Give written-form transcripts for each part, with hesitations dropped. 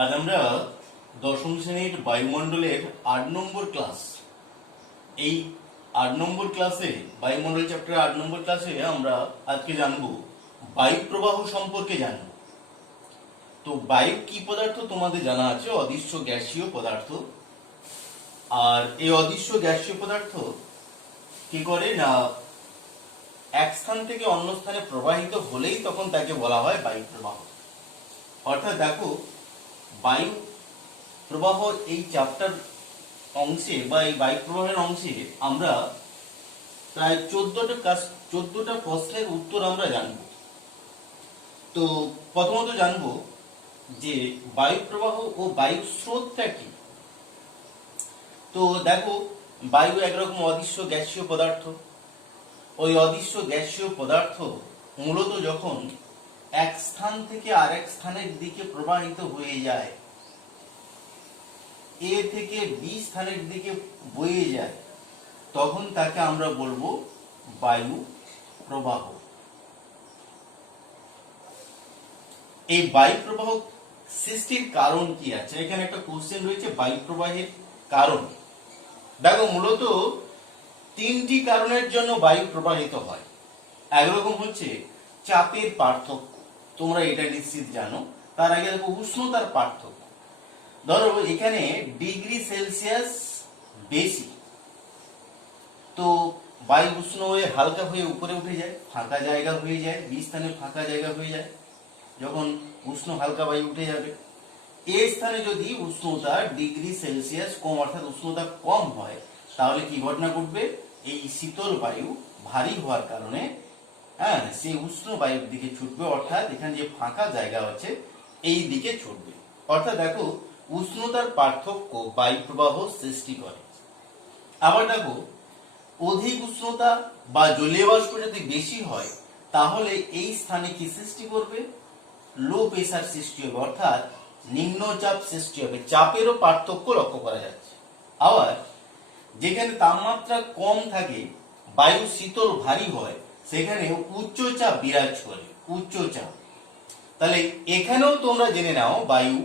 আজ আমরা দশম শ্রেণীর বায়ুমণ্ডলের ৮ নম্বর ক্লাস। এই ৮ নম্বর ক্লাসে বায়ুমণ্ডল চ্যাপ্টার ৮ নম্বর ক্লাসে আমরা আজকে জানবো বায়ু প্রবাহ সম্পর্কে জানবো। তো বায়ু কি পদার্থ তোমাদের জানা আছে, অদৃশ্য গ্যাসীয় পদার্থ। আর এই অদৃশ্য গ্যাসীয় পদার্থ কি করে না, এক স্থান থেকে অন্য স্থানে প্রবাহিত হলেই তখন তাকে বলা হয় বায়ু প্রবাহ। অর্থাৎ দেখো, বায়ু প্রবাহ এই চ্যাপ্টার অংশে বা এই বায়ু প্রবাহের অংশে আমরা প্রায় 14টা প্রশ্নের উত্তর আমরা জানব। তো প্রথমত জানব যে বায়ু প্রবাহ ও বায়ু স্রোতটা কি। তো দেখো, বায়ু একরকম অদৃশ্য গ্যাসীয় পদার্থ। ওই অদৃশ্য গ্যাসীয় পদার্থ মূলত যখন এক স্থান থেকে আরেক স্থানের দিকে প্রবাহিত হয়ে যায়, এ থেকে বি স্থানের দিকে বয়ে যায়, তখন তাকে আমরা বলবো বায়ু প্রবাহ। এই বায়ু প্রবাহ সৃষ্টির কারণ কি আছে, এখানে একটা কোশ্চেন রয়েছে, বায়ু প্রবাহের কারণ। দেখো, মূলত 3টি কারণের জন্য বায়ু প্রবাহিত হয়। একরকম হচ্ছে চাপের পার্থক্য, তোমরা এটা নিশ্চিত জানো। তার আগে দেখো উষ্ণতার পার্থক্য। ধরো এখানে ডিগ্রি সেলসিয়াস বেশি, তো বায়ু উষ্ণ হয়ে হালকা হয়ে উপরে উঠে যায়, ফাঁকা জায়গা হয়ে যায়, বি স্থানে ফাঁকা জায়গা হয়ে যায়। যখন উষ্ণ হালকা বায়ু উঠে যাবে, এই স্থানে যদি উষ্ণতা ডিগ্রি সেলসিয়াস কম, অর্থাৎ উষ্ণতা কম হয়, তাহলে কি ঘটনা ঘটবে, এই শীতল বায়ু ভারী হওয়ার কারণে সেই উষ্ণ বায়ুর দিকে ছুটবে, অর্থাৎ এখানে যে ফাঁকা জায়গা আছে এই দিকে ছুটবে। অর্থাৎ দেখো, উষ্ণতার পার্থক্য বায়ু প্রবাহ সৃষ্টি করে। আবার দেখো, অধিক উষ্ণতা বা জলীয় বাষ্প যদি বেশি হয়, তাহলে এই স্থানে কি সৃষ্টি করবে, লো প্রেসার সৃষ্টি হবে, অর্থাৎ নিম্নচাপ সৃষ্টি হবে। চাপেরও পার্থক্য লক্ষ্য করা যাচ্ছে। আবার যেখানে তাপমাত্রা কম থাকে, বায়ু শীতল ভারী হয়, সেখানে উচ্চচাপ বিরাজ করে, উচ্চচাপ। তাহলে এখানেও তোমরা জেনে নাও বায়ু,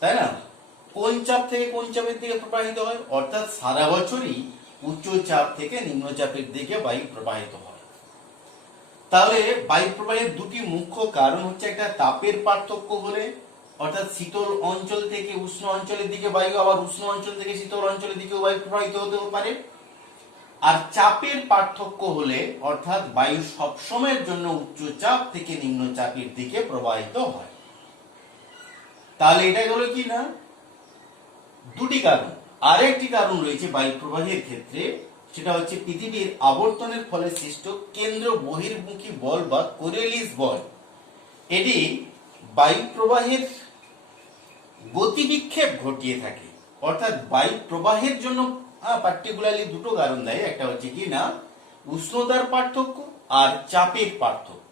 তাই না, কোন চাপ থেকে কোন চাপের দিকে প্রবাহিত হয়, অর্থাৎ সারা বছরই উচ্চচাপ থেকে নিম্নচাপের দিকে বায়ু প্রবাহিত হয়। তাহলে বায়ু প্রবাহের দুটি মুখ্য কারণ হচ্ছে, একটা তাপের পার্থক্য হলে, অর্থাৎ শীতল অঞ্চল থেকে উষ্ণ অঞ্চলের দিকে বায়ু, আবার উষ্ণ অঞ্চল থেকে শীতল অঞ্চলের দিকেও বায়ু প্রবাহিত হতে পারে। আর চাপের পার্থক্য হলে, অর্থাৎ বায়ু সবসময়ের জন্য উচ্চচাপ থেকে নিম্নচাপের দিকে প্রবাহিত হয়। তাহলে এটা হলো কি না, দুটি কারণ। আরেকটি কারণ রয়েছে বায়ু প্রবাহের ক্ষেত্রে, সেটা হচ্ছে পৃথিবীর আবর্তনের ফলে সৃষ্ট কেন্দ্র বহির্মুখী বল বা কোরিওলিস বল। এটি বায়ু প্রবাহের গতিবিক্ষেপ ঘটিয়ে থাকে। অর্থাৎ বায়ু প্রবাহের জন্য পার্টিকুলারলি দুটো কারণ দেয়, একটা হচ্ছে কি না, উষ্ণতার পার্থক্য আর চাপের পার্থক্য।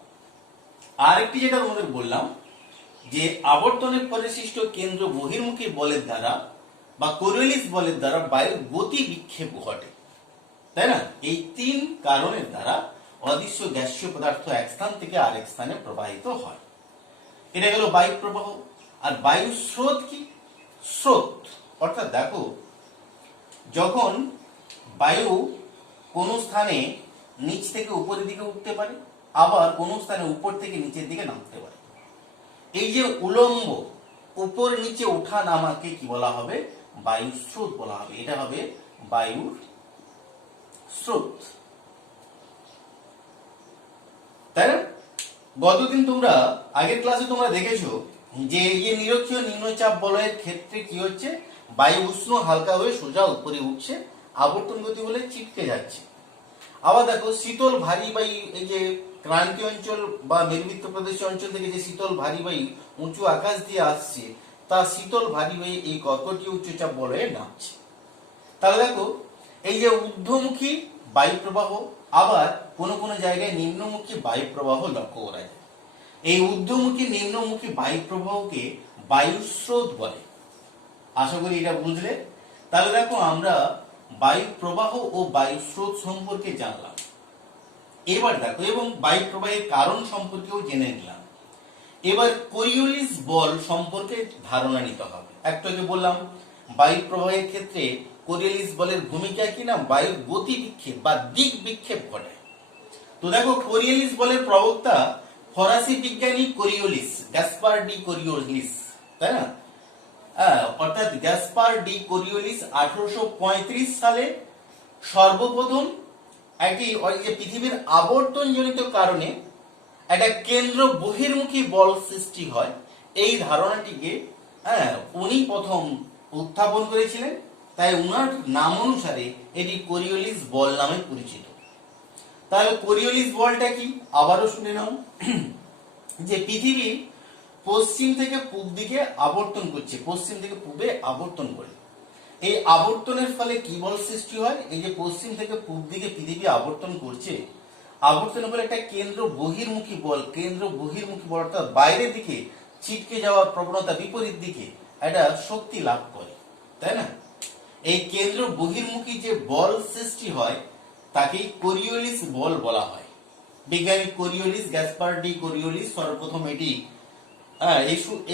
আরেকটি যেটা তোমাদের বললাম, যে আবর্তনের ফলে সৃষ্ট কেন্দ্র বহির্মুখী বলের দ্বারা বা কোরিওলিস বলের দ্বারা বায়ুর গতি বিক্ষেপ ঘটে, তাই না। এই 3 কারণের দ্বারা অদৃশ্য গ্যাসীয় পদার্থ এক স্থান থেকে আরেক স্থানে প্রবাহিত হয়। এটা গেল বায়ু প্রবাহ। আর বায়ু স্রোত কি, স্রোত অর্থাৎ দেখো, যখন বায়ু কোন স্থানে নিচ থেকে উপরের দিকে উঠতে পারে, আবার কোন স্থানে উপর থেকে নিচের দিকে নামতে পারে, এই যে উলম্ব উপর নিচে ওঠা নামাকে কি বলা হবে, বায়ু স্রোত বলা হবে। এটা হবে বায়ুর স্রোত, তাই না। গতদিন তোমরা আগের ক্লাসে তোমরা দেখেছো যে এই নিরক্ষীয় নিম্নচাপ বলয়ের ক্ষেত্রে কি হচ্ছে, বায়ু উষ্ণ হালকা হয়ে সোজা উপরে উঠছে, আবর্তন গতি বলে চিটকে যাচ্ছে। আবার দেখো, শীতল ভারী বায়ু, এই যে ক্রান্তীয় অঞ্চল বা মেরুবৃত্ত প্রদেশীয় অঞ্চল থেকে যে শীতল ভারী বায়ু উঁচু আকাশ দিয়ে আসছে, তা শীতল ভারী বায়ু এই কর্কটীয় উচ্চচাপ বলয়ে নামছে। তাহলে দেখো, এই যে ঊর্ধ্বমুখী বায়ু প্রবাহ, আবার কোন কোন জায়গায় নিম্নমুখী বায়ু প্রবাহ লক্ষ্য করা যায়। এই ঊর্ধ্বমুখী নিম্নমুখী বায়ু প্রবাহকে বায়ু স্রোত বলে। আশা করি এটা বুঝলে। তাহলে দেখো, আমরা বায়ু প্রবাহ ও বায়ু স্রোত সম্পর্কে জানলাম। এবার দেখো, এবং বায়ু প্রবাহের কারণ সম্পর্কেও জেনে নিলাম। এবার কোরিওলিস বল সম্পর্কে ধারণা নিতে হবে। একটু আগে বললাম বায়ু প্রবাহের ক্ষেত্রে কোরিওলিস বলের ভূমিকা কি না, বায়ুর গতি বিক্ষেপ বা দিক বিক্ষেপ ঘটায়। তো দেখো কোরিওলিস বলের প্রবক্তা ফরাসি বিজ্ঞানী কোরিওলিস, গ্যাসপার ডি কোরিওলিস, তাই না? অর্থাৎ গ্যাসপার ডি কোরিওলিস 1835 সালে সর্বপ্রথম একটি যে পৃথিবীর আবর্তনজনিত কারণে একটা কেন্দ্র বহির্মুখী বল সৃষ্টি হয়, এই ধারণাটিকে উনি প্রথম উত্থাপন করেছিলেন। তাই উনার নাম অনুসারে এটি কোরিওলিস বল নামে পরিচিত। তাহলে কোরিওলিস বলটা কি আবারও শুনে নাও। যে পৃথিবী পশ্চিম থেকে পূব দিকে আবর্তন করছে, পশ্চিম থেকে পূবে আবর্তন করে, এই আবর্তনের ফলে কি বল সৃষ্টি হয়? এই যে পশ্চিম থেকে পূব দিকে পৃথিবী আবর্তন করছে, আবর্তনের ফলে একটা কেন্দ্র বহির্মুখী বল, কেন্দ্র বহির্মুখী বল অর্থাৎ বাইরের দিকে ছিটকে যাওয়ার প্রবণতা, বিপরীত দিকে একটা শক্তি লাভ করে, তাই না? এই কেন্দ্র বহির্মুখী যে বল সৃষ্টি হয় তাকে কোরিওলিস বল বলা হয়। বিজ্ঞানী কোরিওলিস, গ্যাসপার ডি কোরিওলিস সর্বপ্রথম এটি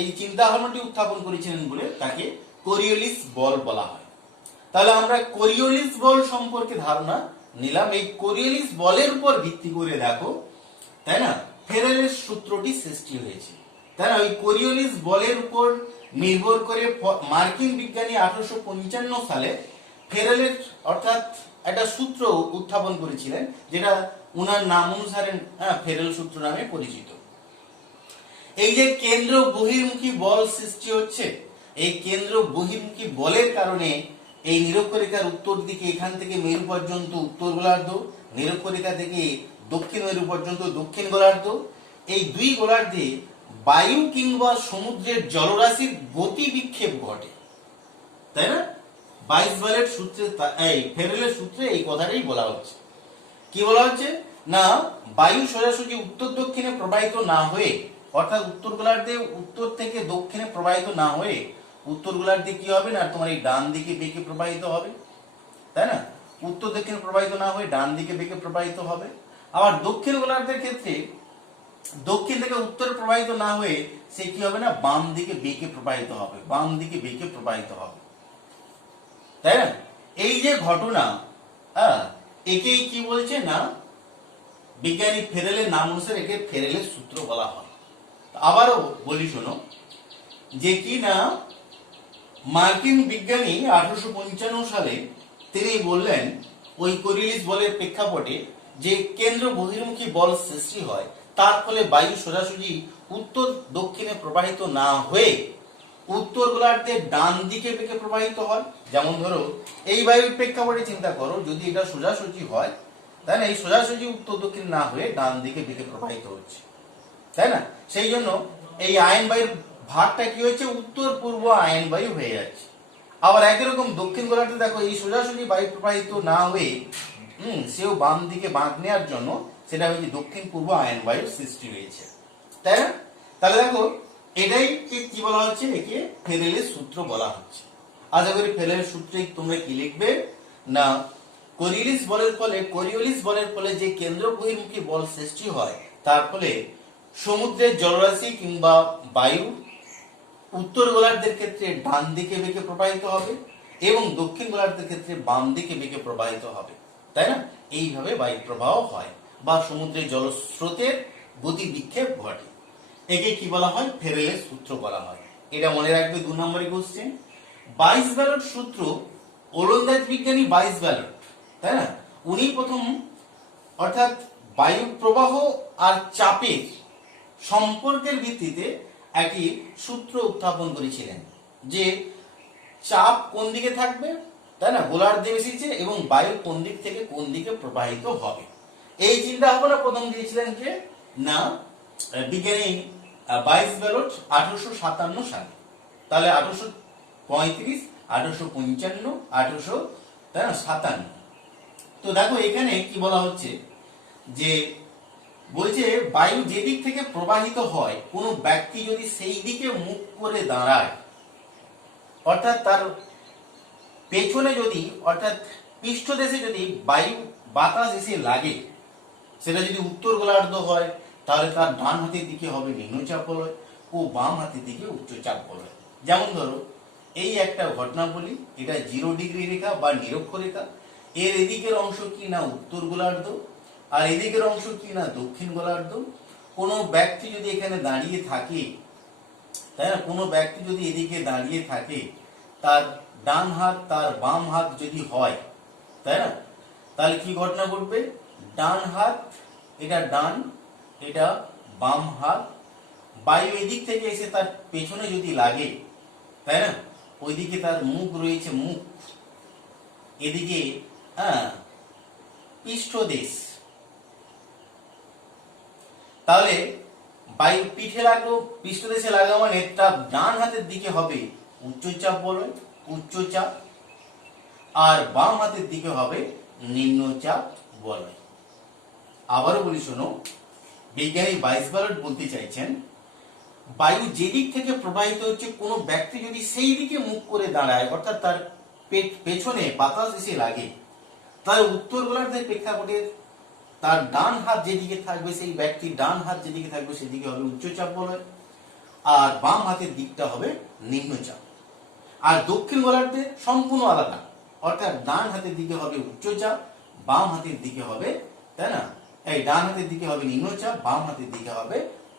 এই চিন্তা ভাবনাটি উত্থাপন করেছিলেন বলে তাকে কোরিওলিস বল বলা হয়। তাহলে আমরা কোরিওলিস বল সম্পর্কে ধারণা নিলাম। এই কোরিওলিস বলের উপর ভিত্তি করে দেখো, তাই না, ফেরেলের সূত্রটি সৃষ্টি হয়েছে, তাই না? ওই কোরিওলিস বলের উপর নির্ভর করে মার্কিন বিজ্ঞানী 1855 সালে ফেরেলের অর্থাৎ একটা সূত্র উত্থাপন করেছিলেন, যেটা উনার নাম অনুসারে ফেরেল সূত্র নামে পরিচিত। এই যে কেন্দ্র বহির্মুখী বল সৃষ্টি হচ্ছে, এই কেন্দ্র বহির্মুখী বলের কারণে এই নিরক্ষরেখার উত্তর দিকে এখান থেকে মেরু পর্যন্ত উত্তর গোলার্ধ, নিরক্ষরেখা থেকে দক্ষিণ মেরু পর্যন্ত দক্ষিণ গোলার্ধ, এই দুই গোলার্ধে বায়ু কিংবা সমুদ্রের জলরাশির গতি বিক্ষেপ ঘটে, তাই না? বাইসওয়ালের সূত্রে, এই ফেরেলের সূত্রে এই কথাটাই বলা হচ্ছে। কি বলা হচ্ছে না, বায়ু সোজাসুজি উত্তর দক্ষিণে প্রবাহিত না হয়ে, অর্থাৎ উত্তর গোলার্ধে উত্তর থেকে দক্ষিণে প্রবাহিত না হয়ে উত্তর গোলার্ধে কি হবে না, তোমার এই ডান দিকে বেঁকে প্রবাহিত হবে, তাই না? উত্তর দক্ষিণে প্রবাহিত না হয়ে ডান দিকে বেঁকে প্রবাহিত হবে। আবার দক্ষিণ গোলার্ধের ক্ষেত্রে দক্ষিণ থেকে উত্তরে প্রবাহিত না হয়ে সে কি হবে না, বাম দিকে বেঁকে প্রবাহিত হবে, বাম দিকে বেঁকে প্রবাহিত হবে, তাই না? এই যে ঘটনা, একেই কি বলছে না, বিজ্ঞানী ফেরেলের নাম অনুসারে একে ফেরেলের সূত্র বলা হয়। আবারও বলি শোনো, যে কি না মার্কিন বিজ্ঞানী 1855 সালে তিনি বললেন ওই কোরিওলিস বলের প্রেক্ষাপটে যে কেন্দ্র বহির্মুখী বল সৃষ্টি হয়, তার ফলে বায়ু সোজাসুজি উত্তর দক্ষিণে প্রবাহিত না হয়ে উত্তর গোলার্ধের ডান দিকে বেঁকে প্রবাহিত হয়। যেমন ধরো এই বায়ুর প্রেক্ষাপটে চিন্তা করো, যদি এটা সোজাসুজি হয়, তাই না, এই সোজাসুজি উত্তর দক্ষিণ না হয়ে ডান দিকে বেঁকে প্রবাহিত হচ্ছে, তাই না? সেই জন্য এই আয়ন বায়ুর ভাগটা কি হচ্ছে, উত্তর পূর্ব আয়ন বায়ু হয়ে যাচ্ছে। আবার একই রকম দক্ষিণ গোলার্ধে দেখো এই সোজাসুজি বায়ু প্রবাহিত না হয়ে সেও বাম দিকে বাঁক নেওয়ার জন্য সেটা হচ্ছে দক্ষিণ পূর্ব আয়ন বায়ুর সৃষ্টি হয়েছে, তাই না? তাহলে দেখো এটাই কি বলা হচ্ছে, একে ফেরেলের সূত্র বলা হচ্ছে। আশা করি ফেরেলের সূত্রে তোমরা কি লিখবে না, কোরিওলিস বলের ফলে যে কেন্দ্র বহির্মুখী বল সৃষ্টি হয়, তার ফলে সমুদ্রের জলরাশি কিংবা বায়ু উত্তর গোলার্ধের ক্ষেত্রে ডান দিকে বেঁকে প্রবাহিত হবে এবং দক্ষিণ গোলার্ধের ক্ষেত্রে বাম দিকে বেঁকে প্রবাহিত হবে, তাই না? এইভাবে বায়ু প্রবাহ হয় বা সমুদ্রের জলস্রোতের গতি বিক্ষেপ ঘটে। একে কি বলা হয়, ফেরেলের সূত্র বলা হয়। এটা মনে রাখবে 2 নম্বরের কোশ্চেন। বাইস-ব্যালট সূত্র ওলন্দাজ বিজ্ঞানী বাইস-ব্যালট, তাই না, উনি প্রথম অর্থাৎ বায়ু প্রবাহ আর চাপের সম্পর্কের ভিত্তিতে একটি সূত্র উত্থাপন করেছিলেন, যে চাপ কোন দিকে থাকবে, তাই না, গোলার্ধে এসেছে এবং বায়ু কোন দিক থেকে কোন দিকে প্রবাহিত হবে। এই চিন্তা ভাবনা প্রথম দিয়েছিলেন যে না বিজ্ঞানী বাইস-ব্যালট 1857 সালে। তাহলে 1835, 1855, 1857। তো দেখো এখানে কি বলা হচ্ছে, যে বলছে বায়ু যেদিক থেকে প্রবাহিত হয়, কোনো ব্যক্তি যদি সেই দিকে মুখ করে দাঁড়ায়, অর্থাৎ তার পেছনে যদি, অর্থাৎ পৃষ্ঠদেশে যদি বায়ু বাতাস এসে লাগে, সেটা যদি উত্তর গোলার্ধ হয় তাহলে তার ডান হাতের দিকে হবে নিম্নচাপ বলয়, ও বাম হাতের দিকে উচ্চচাপ বলয়। যেমন ধরো এই একটা ঘটনা বলি, এটা 0 ডিগ্রি রেখা বা নিরক্ষরেখা, এর এদিকের অংশ কি না উত্তর গোলার্ধ আর এদিকের অংশ কি না দক্ষিণ গোলার্ধ। কোনো ব্যক্তি যদি এখানে দাঁড়িয়ে থাকে, তাই না, কোনো ব্যক্তি যদি এদিকে দাঁড়িয়ে থাকে, তার ডান হাত তার বাম হাত যদি হয়, তাই না, তাহলে কি ঘটনা ঘটবে, ডান হাত এটা ডান, এটা বাম হাত, বায়ু এদিক থেকে এসে তার পেছনে যদি লাগে, তাই না, ওইদিকে তার মুখ রয়েছে, মুখ এদিকে পৃষ্ঠদেশ, তাহলে বায়ু পিঠে লাগলো, পৃষ্ঠদেশে লাগা মানে তার ডান হাতের দিকে হবে উচ্চচাপ বলয়, উচ্চচাপ, আর বাম হাতের দিকে হবে নিম্নচাপ বলয়। আবারও বলি শোনো, বিজ্ঞানী ভাইসবালট বলতে চাইছেন বায়ু যেদিক থেকে প্রবাহিত হচ্ছে কোনো ব্যক্তি যদি সেই দিকে মুখ করে দাঁড়ায়, অর্থাৎ তার পেছনে বাতাস এসে লাগে, তাহলে উত্তর গোলার্ধের প্রেক্ষাপটে তার ডান হাত যেদিকে থাকবে, সেই ব্যক্তির ডান হাত যেদিকে থাকবে সেদিকে হবে উচ্চচাপ বলয়, আর বাম হাতের দিকটা হবে নিম্নচাপ। আর দক্ষিণ গোলার্ধে সম্পূর্ণ আলাদা, অর্থাৎ ডান হাতের দিকে হবে উচ্চচাপ, বাম হাতের দিকে হবে, তাই না, এই ডান হাতের দিকে হবে নিম্নচাপ, বাম হাতের দিকে হবে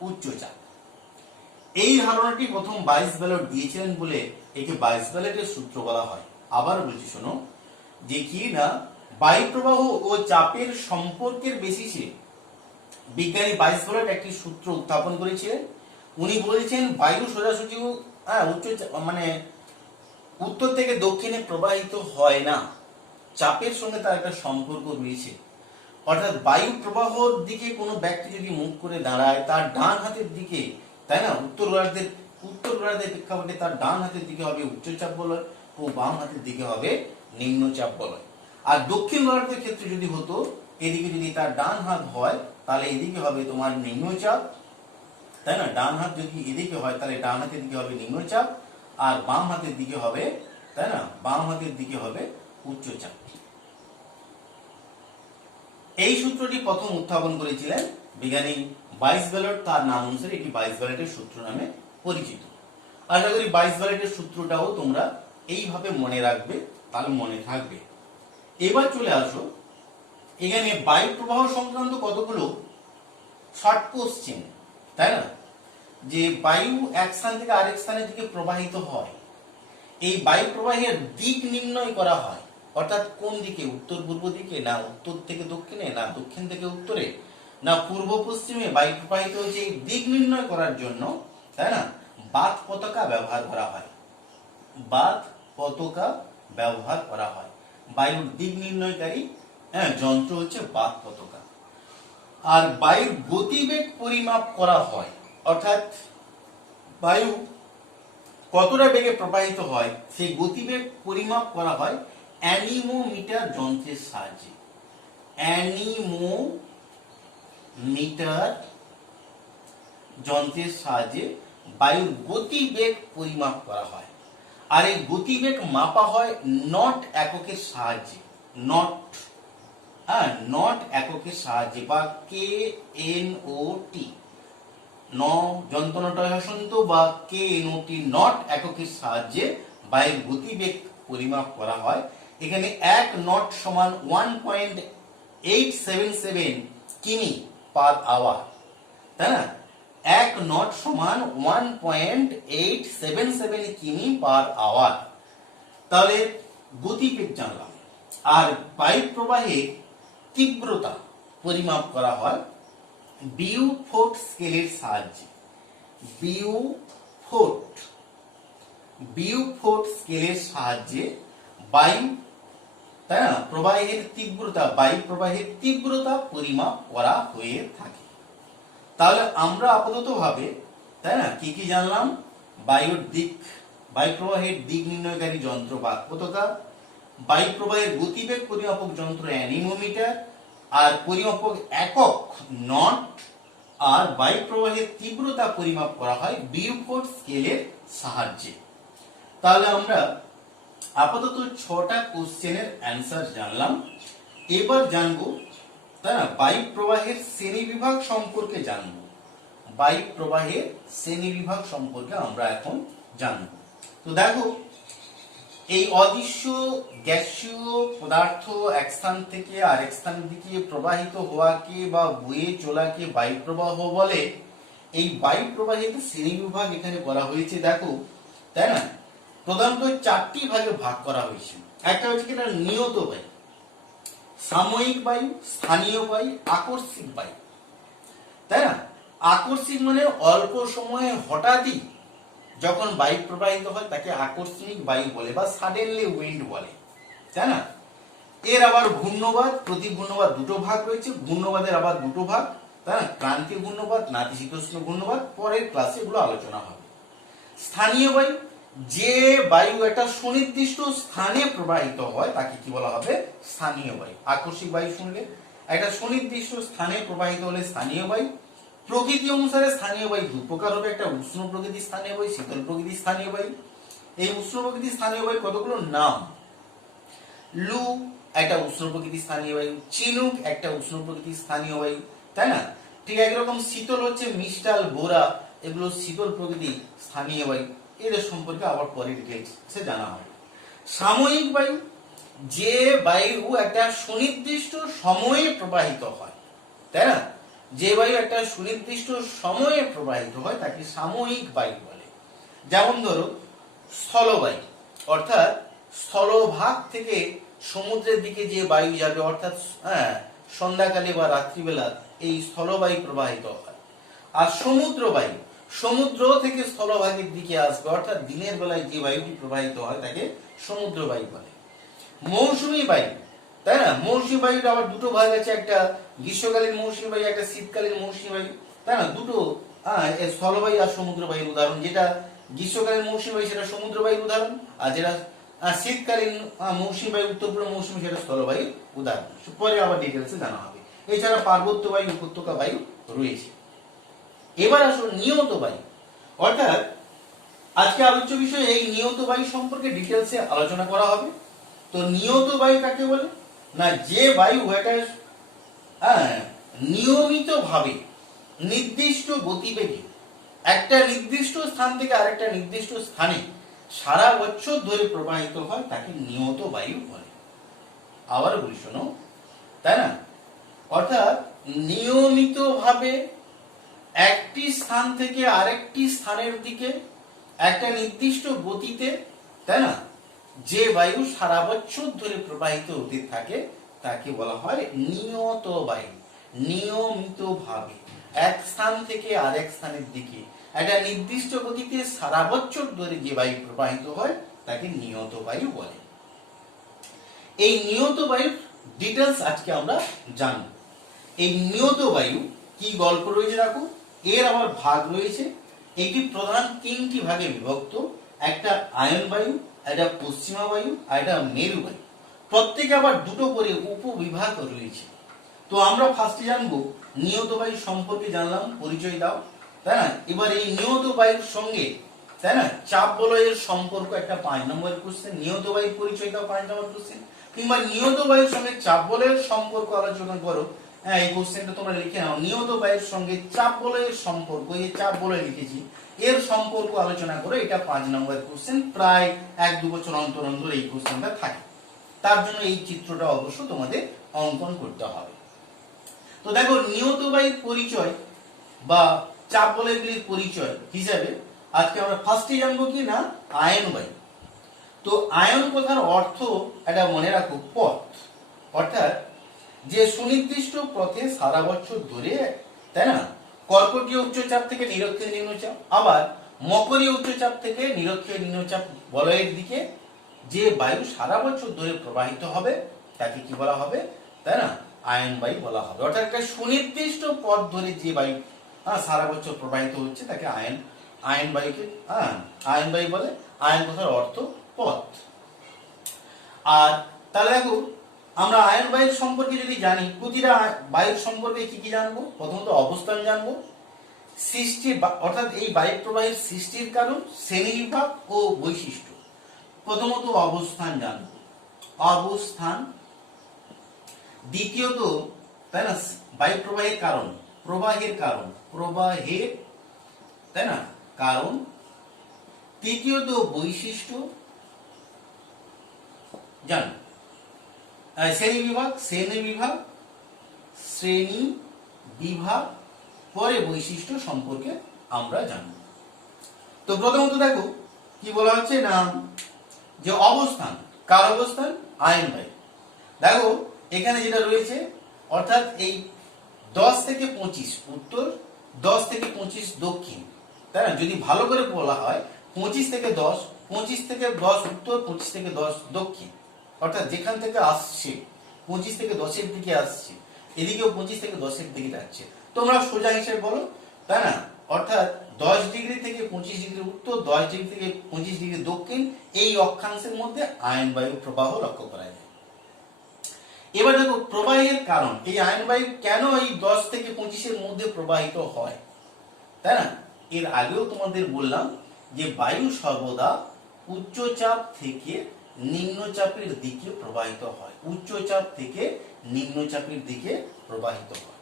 উচ্চচাপ। এই ধারণাটি প্রথম ভাইসবালট দিয়েছিলেন বলে একে ভাইসবালটের সূত্র বলা হয়। আবার বলছি শোনো, যে কি না বায়ু প্রবাহ ও চাপের সম্পর্কের বেসিসে বিজ্ঞানী ভাইসবালট একটি সূত্র উত্থাপন করেছিলেন। উনি বলেছেন বায়ু সোজাসুজি মানে উত্তর থেকে দক্ষিণে প্রবাহিত হয় না, চাপের সঙ্গে তার একটা সম্পর্ক রয়েছে। অর্থাৎ বায়ু প্রবাহর দিকে কোনো ব্যক্তি যদি মুখ করে দাঁড়ায়, তার ডান হাতের দিকে, তাই না, উত্তর গোলার্ধের প্রেক্ষাপটে তার ডান হাতের দিকে হবে উচ্চচাপ বলয় ও বাম হাতের দিকে হবে নিম্নচাপ বলয়। আর দক্ষিণ গোলার্ধের ক্ষেত্রে যদি হতো, এদিকে যদি তার ডান হাত হয় তাহলে এদিকে হবে তোমার নিম্নচাপ, তাই না, ডান হাত যদি এদিকে হয় তাহলে ডান হাতের দিকে হবে নিম্নচাপ, আর বাম হাতের দিকে হবে, তাই না, বাম হাতের দিকে হবে উচ্চচাপ। এই সূত্রটি প্রথম উত্থাপন করেছিলেন বিজ্ঞানী ভাইসবালট, তার নাম অনুসারে এটি ভাইসবালটের সূত্র নামে পরিচিত। আশা করি ভাইসবালটের সূত্রটাও তোমরা এইভাবে মনে রাখবে, তাহলে মনে থাকবে। এবার চলে আসো, এখানে বায়ু প্রবাহ সংক্রান্ত কতগুলো শর্ট কোশ্চেন, তাই না, যে বায়ু এক স্থান থেকে আরেক স্থানের দিকে প্রবাহিত হয়, এই বায়ু প্রবাহের দিক নির্ণয় করা হয়, অর্থাৎ কোন দিকে, উত্তর পূর্ব দিকে, না উত্তর থেকে দক্ষিণে, না দক্ষিণ থেকে উত্তরে, না পূর্ব পশ্চিমে বায়ু প্রবাহিত হচ্ছে, এই দিক নির্ণয় করার জন্য, তাই না, বাত পতাকা ব্যবহার করা হয়, বাত পতাকা ব্যবহার করা হয়। বায়ুর দিক নির্ণয়কারী যন্ত্র হচ্ছে বাত পতাকা। আর বায়ুর গতিবেগ পরিমাপ করা হয়, অর্থাৎ বায়ু কতটা বেগে প্রবাহিত হয় সেই গতিবেগ পরিমাপ করা হয় অ্যানিমোমিটার যন্ত্রের সাহায্যে। অ্যানিমোমিটার যন্ত্রের সাহায্যে বায়ুর গতিবেগ পরিমাপ করা হয়। আর এই গতিবেগ মাপা হয় নট এককের সাহায্যে, নট এককের সাহায্যে, বা KNOT, যন্ত্রণাটা হসন্ত বা KNOT, নট এককের সাহায্যে বায়ুর গতিবেগ পরিমাপ করা হয়। এখানে 1 নট সমান 1.877 কিমি পার আওয়ার, তাই না, 1 নট সমান 1.877 কিমি পার আওয়ার। তাহলে গতিবেগ জানলাম। আর বায়ু প্রবাহের তীব্রতা পরিমাপ করা হয় বিউফোর্ট স্কেলের সাহায্যে। বিউফোর্ট স্কেলের সাহায্যে বায়ু, তাই না, প্রবাহের তীব্রতা, বায়ু প্রবাহের তীব্রতা পরিমাপ করা হয়ে থাকে। তাহলে আমরা আপাতত ভাবে, তাই না, কি কি জানলাম, বায়ু প্রবাহের দিক নির্ণয়কারী যন্ত্র বাত পতাকা, বায়ু প্রবাহের গতিবেগ পরিমাপক যন্ত্র অ্যানিমোমিটার, আর পরিমাপক একক নট, আর বায়ু প্রবাহের তীব্রতা পরিমাপ করা হয় বিউফোর্ট স্কেলের সাহায্যে। তাহলে আমরা আপাতত 6টা কোশ্চেনের অ্যান্সার জানলাম। এবার জানবো, তাই না, বায়ু প্রবাহের শ্রেণীবিভাগ সম্পর্কে জানবো। বায়ু প্রবাহের শ্রেণীবিভাগ সম্পর্কে আমরা এখন জানব। তো দেখো, এই অদৃশ্য গ্যাসীয় পদার্থ এক স্থান থেকে আরেক স্থানের দিকে প্রবাহিত হওয়াকে বা বয়ে চলাকে বায়ু প্রবাহ বলে। এই বায়ু প্রবাহের শ্রেণীবিভাগ এখানে করা হয়েছে, দেখো, তাই না? প্রধানত 4টি ভাগে ভাগ করা হয়েছে। একটা হচ্ছে কিনা নিয়ত বায়ু, সাময়িক বায়ু, স্থানীয় বায়ু, আকস্মিক বায়ু, তাই না? আকস্মিক মানে অল্প সময়ে হঠাৎই যখন বায়ু প্রবাহিত হয় তাকে আকস্মিক বায়ু বলে বা সাডেনলি উইন্ড বলে, তাই না? এর আবার ঘূর্ণবাদ, প্রতি ঘূর্ণবাদ দুটো ভাগ রয়েছে, ঘূর্ণবাদের আবার দুটো ভাগ, তাই না? ক্রান্তীয় ঘূর্ণবাদ, নাতিশীতোষ্ণ ঘূর্ণবাদ, পরের ক্লাসে এগুলো আলোচনা হবে। স্থানীয় বায়ু, যে বায়ু একটা সুনির্দিষ্ট স্থানে প্রবাহিত হয় তাকে কি বলা হবে? স্থানীয় বায়ু। আকস্মিক বায়ু শুনলে, একটা সুনির্দিষ্ট স্থানে প্রবাহিত হলে স্থানীয় বায়ু। প্রকৃতি অনুসারে স্থানীয় বায়ু দু প্রকার হবে, একটা উষ্ণ প্রকৃতির স্থানীয় বায়ু, শীতল প্রকৃতির স্থানীয় বায়ু। এই উষ্ণ প্রকৃতির স্থানীয় বায়ু কতগুলো নাম: লু একটা উষ্ণ প্রকৃতির স্থানীয় বায়ু, চিনুক একটা উষ্ণ প্রকৃতির স্থানীয় বায়ু, তাই না? ঠিক একরকম শীতল হচ্ছে মিস্টাল, বোরা, এগুলো শীতল প্রকৃতির স্থানীয় বায়ু। এদের সম্পর্কে আবার পরে ডিটেইলসে জানা হবে। সাময়িক বায়ু, যে বায়ু একটা সুনির্দিষ্ট সময়ে প্রবাহিত হয়, তাই না? যে বায়ু একটা সুনির্দিষ্ট সময়ে প্রবাহিত হয় তাকে সাময়িক বায়ু বলে। যেমন ধরো স্থলবায়ু, অর্থাৎ স্থলভাগ থেকে সমুদ্রের দিকে যে বায়ু যাবে, অর্থাৎ সন্ধ্যাকালে বা রাত্রিবেলা এই স্থলবায়ু প্রবাহিত হয়। আর সমুদ্র বায়ু, সমুদ্র থেকে স্থলভাগের দিকে আসবে, অর্থাৎ দিনের বেলায় যে বায়ুটি প্রবাহিত হয় তাকে সমুদ্র বায়ু বলে। মৌসুমী বায়ু, তাই না? মৌসুমী বায়ুর আবার দুটো ভাগ আছে, একটা গ্রীষ্মকালীন মৌসুমী বায়ু, একটা শীতকালীন মৌসুমী বায়ু, তাই না? দুটো স্থলবায়ু আর সমুদ্র বায়ুর উদাহরণ। যেটা গ্রীষ্মকালীন মৌসুমী বায়ু সেটা সমুদ্র বায়ুর উদাহরণ, আর যেটা শীতকালীন মৌসুমী বায়ু, উত্তর পূর্ব মৌসুমী, সেটা স্থলবায়ুর উদাহরণ। পরে আবার ডিটেলসে জানা হবে। এছাড়া পার্বত্য বায়ু, উপত্যকা বায়ু রয়েছে। এবার আসুন নিয়ত বায়ু, অর্থাৎ আজকে আলোচ্য বিষয় এই নিয়ত বায়ু সম্পর্কে ডিটেলসে আলোচনা করা হবে। তো নিয়ত বায়ু কাকে বলে? না, যে বায়ু এটা নিয়মিত ভাবে নির্দিষ্ট গতিবেগে একটা নির্দিষ্ট স্থান থেকে আরেকটা নির্দিষ্ট স্থানে সারা বছর ধরে প্রবাহিত হয় তাকে নিয়ত বায়ু বলে। আবার বলি শোনো, তাই না? অর্থাৎ নিয়মিত ভাবে একটি স্থান থেকে আরেকটি স্থানের দিকে একটা নির্দিষ্ট গতিতে, তাই না, যে বায়ু সারা বছর ধরে প্রবাহিত হতে থাকে তাকে বলা হয় নিয়ত বায়ু। নিয়মিত ভাবে এক স্থান থেকে আরেক স্থানের দিকে একটা নির্দিষ্ট গতিতে সারা বছর ধরে যে বায়ু প্রবাহিত হয় তাকে নিয়ত বায়ু বলে। এই নিয়ত বায়ুর ডিটেলস আজকে আমরা জানব। এই নিয়ত বায়ু কি গল্প রয়েছে দেখো, এর আবার ভাগ রয়েছে। এটি প্রধান 3টি ভাগে বিভক্ত, একটা আয়ন বায়ু, একটা পশ্চিমা বায়ু, আর একটা মেরু বায়ু। প্রত্যেকে আবার দুটো করে উপবিভাগ রয়েছে। তো আমরা ফার্স্টে জানবো নিয়ত বায়ু সম্পর্কে, জানলাম, পরিচয় দাও, তাই না? এবার এই নিয়ত বায়ুর সঙ্গে, তাই না, চাপ বলয়ের সম্পর্ক একটা 5 নম্বরের কোশ্চেন। নিয়ত বায়ুর পরিচয় দাও 5 নম্বর কোশ্চেন। কিংবা নিয়ত বায়ুর সঙ্গে চাপ বলয়ের সম্পর্ক আলোচনা করো। হ্যাঁ, এই কোশ্চেনটা তোমরা লিখে নাও। নিয়ত বায়ুর সঙ্গে চাপ বলয়ের সম্পর্ক, এই চাপ বলয় লিখেছি, এর সম্পর্ক আলোচনা করো। এটা 5 নম্বরের কোশ্চেন, প্রায় 1-2 বছর অন্তর অন্তর এই কোশ্চেনটা থাকে। তার জন্য এই চিত্রটা অবশ্য তোমাদের অঙ্কন করতে হবে। তো দেখো, নিয়ত বায়ুর পরিচয় বা চাপ বলয়গুলির পরিচয় হিসাবে আজকে আমরা ফার্স্টে জানবো কি না, আয়ন বায়ু। তো আয়ন কথার অর্থ এটা মনে রাখো, পথ, অর্থাৎ যে সুনির্দিষ্ট পথে সারা বছর ধরে, তাই না, কর্কটীয় উচ্চচাপ থেকে নিরক্ষীয় নিম্নচাপ, আবার মকরীয় উচ্চচাপ থেকে নিরক্ষীয় নিম্নচাপ বলয়ের দিকে যে বায়ু সারা বছর ধরে প্রবাহিত হবে তাকে কি বলা হবে, তাই না, আয়ন বায়ু বলা হবে। অর্থাৎ একটা সুনির্দিষ্ট পথ ধরে যে বায়ু সারা বছর প্রবাহিত হচ্ছে তাকে আয়ন বায়ুকে আয়ন বায়ু বলে। আয়ন কথার অর্থ পথ। আর তাহলে দেখো, আমরা আয়ন বায়ুর সম্পর্কে যদি জানি, প্রতিটা বায়ুর সম্পর্কে কি কি জানবো? প্রথমত অবস্থান জানবো, সৃষ্টি, অর্থাৎ এই বায়ু প্রবাহের সৃষ্টির কারণ, শ্রেণীবিভাগ ও বৈশিষ্ট্য। প্রথমত অবস্থান জানবো, অবস্থান। দ্বিতীয়ত, তাই না, বায়ু প্রবাহের কারণ, প্রবাহের কারণ, প্রবাহের তাই না, কারণ। তৃতীয়ত বৈশিষ্ট্য, জানো শ্রেণী বিভাগ, শ্রেণী বিভাগ, পরে বৈশিষ্ট্য সম্পর্কে আমরা জানব। তো প্রথমত দেখো কি বলা হচ্ছে না, যে অবস্থান, কার অবস্থান, আয়ন বায়ু। দেখো এখানে যেটা রয়েছে, অর্থাৎ এই 10 থেকে 25 উত্তর, 10 থেকে 25 দক্ষিণ, তাই না। যদি ভালো করে বলা হয় 25 থেকে 10, 25 থেকে 10 উত্তর, 25 থেকে 10 দক্ষিণ, অর্থাৎ যেখান থেকে আসছে 25 থেকে 10-এর দিকে আসছে, এদিকেও 25 থেকে 10-এর দিকে যাচ্ছে। তোমরা সোজা হিসেবে বলো, তাই না। অর্থাৎ 10 ডিগ্রি থেকে 25 ডিগ্রি উত্তর, 10 ডিগ্রি থেকে 25 ডিগ্রি দক্ষিণ, এই অক্ষাংশের মধ্যে আয়ন বায়ু প্রবাহ লক্ষ্য করা যায়। এবার দেখো প্রবাহের কারণ, এই আয়ন বায়ু কেন এই 10 থেকে 25-এর মধ্যে প্রবাহিত হয়, তাই না। এর আগেও তোমাদের বললাম যে বায়ু সর্বদা উচ্চচাপ থেকে নিম্নচাপের দিকে প্রবাহিত হয়, উচ্চচাপ থেকে নিম্নচাপের দিকে প্রবাহিত হয়।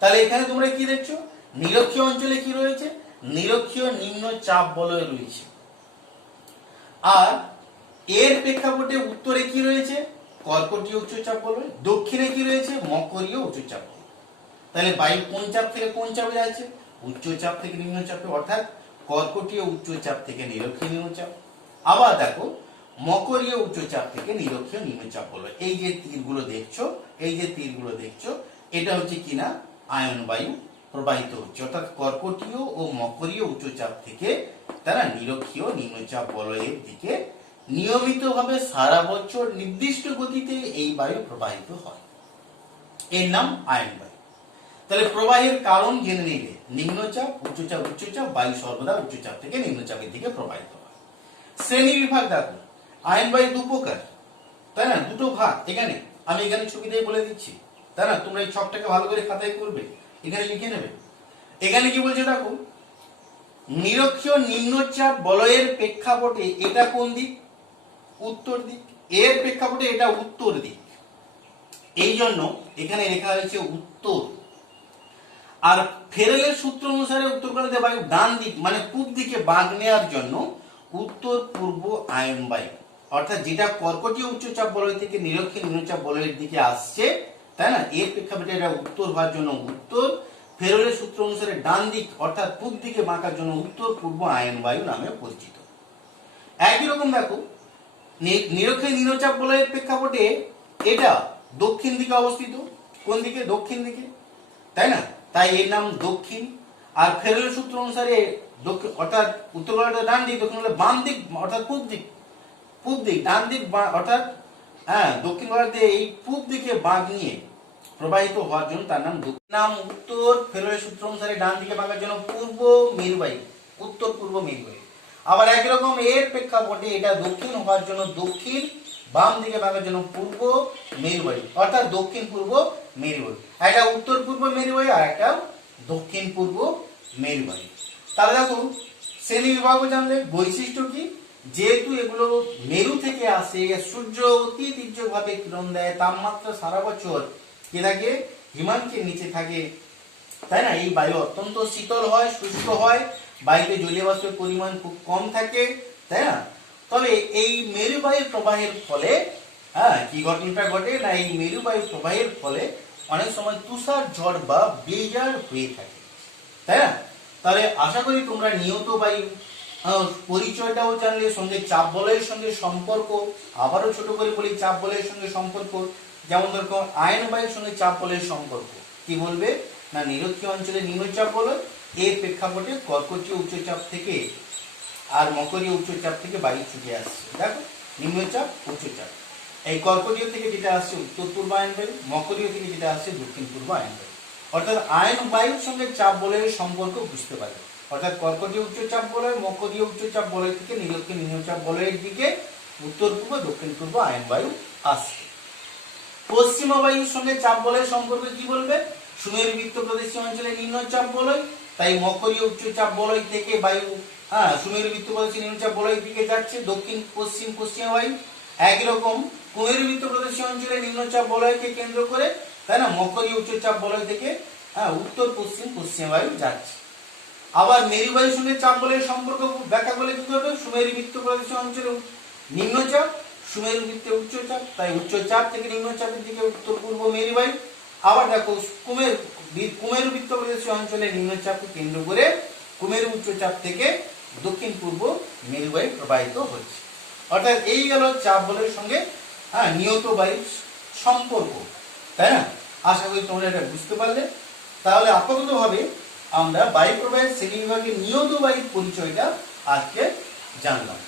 তাহলে এখানে তোমরা কি দেখছো, নিরক্ষীয় অঞ্চলে কি রয়েছে, নিরক্ষীয় নিম্নচাপ বলয় রয়েছে, আর এর প্রেক্ষাপটে উত্তরে কি রয়েছে, কর্কটীয় উচ্চচাপ বলয়, দক্ষিণে কি রয়েছে, মকরীয় উচ্চচাপ বলয়। তাহলে বায়ু কোন চাপ থেকে কোন চাপে যাচ্ছে, উচ্চচাপ থেকে নিম্নচাপে, অর্থাৎ কর্কটীয় উচ্চচাপ থেকে নিরক্ষীয় নিম্নচাপ। আবার দেখো মকরীয় উচ্চচাপ থেকে নিরক্ষীয় নিম্নচাপ বলয়। এই যে তীরগুলো দেখছো, এই যে তীরগুলো দেখছো, এটা হচ্ছে কিনা আয়ন বায়ু প্রবাহিত হচ্ছে, অর্থাৎ কর্কটীয় ও মকরীয় উচ্চচাপ থেকে তারা নিরক্ষীয় নিম্নচাপ বলয়ের দিকে নিয়মিতভাবে সারা বছর নির্দিষ্ট গতিতে এই বায়ু প্রবাহিত হয়, এর নাম আয়ন বায়ু। তাহলে প্রবাহের কারণ জেনে নিলে, নিম্নচাপ, উচ্চচাপ, উচ্চচাপ, বায়ু সর্বদা উচ্চচাপ থেকে নিম্নচাপের দিকে প্রবাহিত হয়। শ্রেণী বিভাগ দেখো, আয়ন বায়ু দু প্রকার, তাই না, দুটো ভাগ। এখানে আমি এখানে ছবি দিয়ে বলে দিচ্ছি, তাই না, তোমরা এই ছকটাকে ভালো করে খাতায় করবে, এখানে লিখে নেবে। এখানে কি বলছে দেখো, নিরক্ষীয় নিম্নচাপ বলয়ের প্রেক্ষাপটে এটা কোন দিক, উত্তর দিক, এর প্রেক্ষাপটে এটা উত্তর দিক, এই জন্য এখানে লেখা হয়েছে উত্তর। আর ফেরেলের সূত্র অনুসারে উত্তর গোলার্ধে বায়ু ডান দিক মানে পূব দিকে বাঁক নেওয়ার জন্য উত্তর পূর্ব আয়ন বায়ু, অর্থাৎ যেটা কর্কটীয় উচ্চচাপ বলয় থেকে নিরক্ষীয় নিম্নচাপ বলয়ের দিকে আসছে, তাই না, এর প্রেক্ষাপটে এটা উত্তর হওয়ার জন্য উত্তর, ফেরেলের সূত্র অনুসারে ডান দিক অর্থাৎ পূব দিকে বাঁকার জন্য উত্তর পূর্ব আয়ন বায়ু নামে পরিচিত। একই রকম দেখো নিরক্ষীয় নিম্নচাপ বলয়ের প্রেক্ষাপটে এটা দক্ষিণ দিকে অবস্থিত, কোন দিকে, দক্ষিণ দিকে, তাই না, তাই এর নাম দক্ষিণ। আর ফেরেলের সূত্র অনুসারে অর্থাৎ উত্তর গোলার্ধের ডান দিক, দক্ষিণ গোলার্ধের বাম দিক অর্থাৎ পূব দিক, পূব দিক, ডান দিক অর্থাৎ দক্ষিণ গোলার্ধে এই পূব দিকে বাঁক নিয়ে প্রবাহিত হওয়ার জন্য তার নাম দক্ষিণ। নাম উত্তর, ফেরেলের সূত্র অনুসারে ডান দিকে বাঁকার জন্য পূর্ব মেরুবায়ু, উত্তর পূর্ব মেরুবায়ু। আবার একই রকম এর প্রেক্ষাপটে এটা দক্ষিণ হওয়ার জন্য দক্ষিণ, বাম দিকে বাঁকার জন্য পূর্ব মেরুবায়ু, অর্থাৎ দক্ষিণ পূর্ব মেরুবায়ু। একটা উত্তর পূর্ব মেরুবায়ু আর একটা দক্ষিণ পূর্ব মেরুবায়ু। তাহলে দেখো শ্রেণী বিভাগও জানলে, বৈশিষ্ট্য কি, যেহেতু এগুলো মেরু থেকে আসে, সূর্য অতি তীর্যভাবে কিরণ দেয়, তাপমাত্রা সারা বছর কি থাকে, হিমাঙ্কের নিচে থাকে, তাই না, এই বায়ু অত্যন্ত শীতল হয়, শুষ্ক হয়, বায়ুতে জলীয় বাষ্পের পরিমাণ খুব কম থাকে, তাই না। তবে এই মেরুবায়ু প্রবাহের ফলে কি ঘটনাটা ঘটে না, এই মেরুবায়ু প্রবাহের ফলে অনেক সময় তুষার ঝড় বা ব্লেজার হয়ে থাকে, তাই না। তাহলে আশা করি তোমরা নিয়ত বায়ু পরিচয়টাও জানলে, সঙ্গে চাপ বলয়ের সঙ্গে সম্পর্ক, আবারও ছোট করে বলি চাপ বলয়ের সঙ্গে সম্পর্ক, যেমন ধরো আয়ন বায়ুর সঙ্গে চাপ বলয়ের সম্পর্ক কি বলবে না, নিরক্ষীয় অঞ্চলে নিম্নচাপ বলয়, এর প্রেক্ষাপটে কর্কটীয় উচ্চচাপ থেকে আর মকরীয় উচ্চচাপ থেকে বায়ু ছুটে আসছে। দেখো নিম্নচাপ, উচ্চচাপ, এই কর্কটীয় থেকে যেটা আসছে উত্তর পূর্ব আয়ন বায়ু, মকরীয় থেকে যেটা আসছে দক্ষিণ পূর্ব আয়ন বায়ু। অর্থাৎ আয়ন বায়ুর সঙ্গে চাপ বলয়ের সম্পর্ক বুঝতে পারে, অর্থাৎ কর্কটীয় উচ্চচাপ বলয়, মকরীয় উচ্চচাপ বলয় থেকে নিরক্ষীয় নিম্নচাপ বলয়ের দিকে উত্তর পূর্ব দক্ষিণ পূর্ব আয়ন বায়ু আসছে। পশ্চিমা বায়ুর সঙ্গে চাপ বলয়ের সম্পর্কে কি বলবে, সুমেরু বৃত্ত প্রদেশীয় অঞ্চলে নিম্নচাপ বলয়, তাই মকরীয় উচ্চচাপ বলয় থেকে বায়ু সুমেরু বৃত্ত প্রদেশীয় নিম্নচাপ বলয়ের দিকে যাচ্ছে, দক্ষিণ পশ্চিম পশ্চিমা বায়ু। একই রকম কুমেরু বৃত্ত প্রদেশীয় অঞ্চলে নিম্নচাপ বলয়কে কেন্দ্র করে, তাই না, মকরীয় উচ্চচাপ বলয় থেকে উত্তর পশ্চিম পশ্চিমা বায়ু যাচ্ছে। আবার মেরুবায়ুর সঙ্গে চাপ বলের সম্পর্ক ব্যাখ্যা করলে কি করবে? সুমেরু বৃত্ত প্রদেশ অঞ্চলে নিম্নচাপ, সুমেরু বৃত্তে উচ্চচাপ, তাই উচ্চচাপ থেকে নিম্নচাপের দিকে উত্তর পূর্ব মেরুবায়ু। আবার দেখো কুমেরু বৃত্ত প্রদেশ অঞ্চলে নিম্নচাপকে কেন্দ্র করে কুমেরু উচ্চচাপ থেকে দক্ষিণ পূর্ব মেরুবায়ু প্রবাহিত হচ্ছে। অর্থাৎ এই গেল চাপ বলের সঙ্গে নিয়ত বায়ুর সম্পর্ক, তাই না? আশা করি তোমরা এটা বুঝতে পারলে। তাহলে আপাতত ভাবে আমরা বায়ু প্রবাহের শ্রেণীবিভাগের নিয়ত বায়ুর পরিচয়টা আজকে জানলাম।